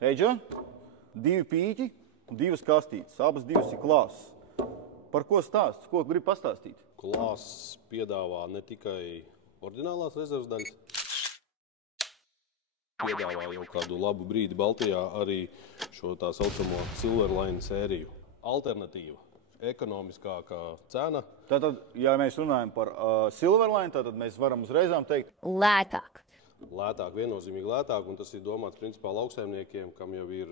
Eidža, 2 pīķi, 2 kastītes, abas 2 ir klāsas. Par ko stāsts? Ko grib pastāstīt? Klāsts piedāvā ne tikai ordinālās rezerves daļas, piedāvā jau kādu labu brīdi Baltijā arī šo tā saucamo Silverline sēriju. Alternatīva, ekonomiskākā cena. Tātad, ja mēs runājam par Silverline, tad mēs varam uzreizām teikt lētāk. Lētāk, viennozīmīgi lētāk, un tas ir domāts principā lauksaimniekiem, kam jau ir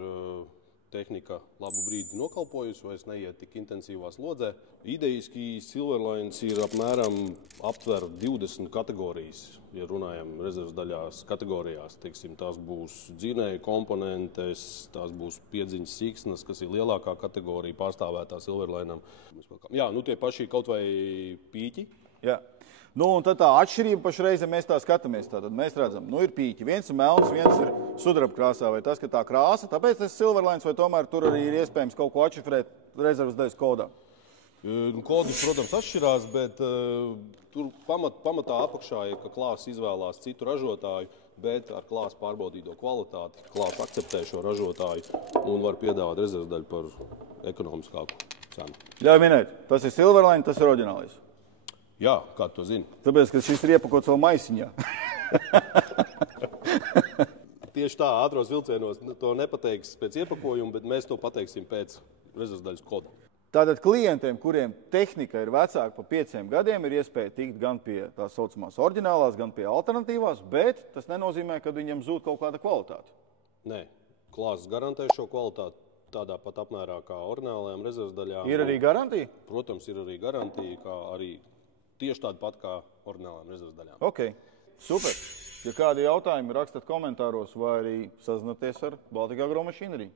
tehnika labu brīdi nokalpojusi, vairs neiet tik intensīvā slodzē. Idejiski Silverlines ir aptver 20 kategorijas, ja runājam rezerves daļās kategorijās. Teiksim, tās būs dzinēju komponentes, tās būs piedziņas siksnas, kas ir lielākā kategorija pārstāvētā Silverlineam. Jā, nu tie paši kaut vai pīķi. Jā. Nu, un tad tā atšķirība pašreiz, ja mēs tā skatāmies, tad mēs redzam, nu ir pīķi. Viens ir melns, viens ir sudraba krāsā, vai tas, ka tā krāsa, tāpēc tas Silverlines, vai tomēr tur arī ir iespējams kaut ko atšifrēt rezerves daļas kodā? Kodis, protams, atšķirās, bet tur pamatā apakšā ir, ka klāsts izvēlās citu ražotāju, bet ar klāstu pārbaudīto kvalitāti, klāsts akceptē šo ražotāju un var piedāvāt rezerves daļu par ekonomiskāku cenu. Ļauj minēt, tas ir Silverline, tas ir oriģinālais. Jā, kā tu zini? Tāpēc, ka šis ir iepakots vēl maisiņā. Tieši tā, ātros vilcienos to nepateiks pēc iepakojuma, bet mēs to pateiksim pēc rezerves daļas koda. Tātad klientiem, kuriem tehnika ir vecāka pa 5 gadiem, ir iespēja tikt gan pie tās saucamās oriģinālās, gan pie alternatīvās, bet tas nenozīmē, ka viņam zūd kaut kāda kvalitāte. Nē, klāsts garantē šo kvalitāti tādā pat apmērā kā oriģinālajām rezerves daļām. Ir arī garantija? Protams, ir arī garantija, kā arī tieši tāda pat kā oriģinālām rezerves daļām. Ok, super. Ja kādi jautājumi, rakstat komentāros vai arī sazināties ar Baltika Agromašīneriju.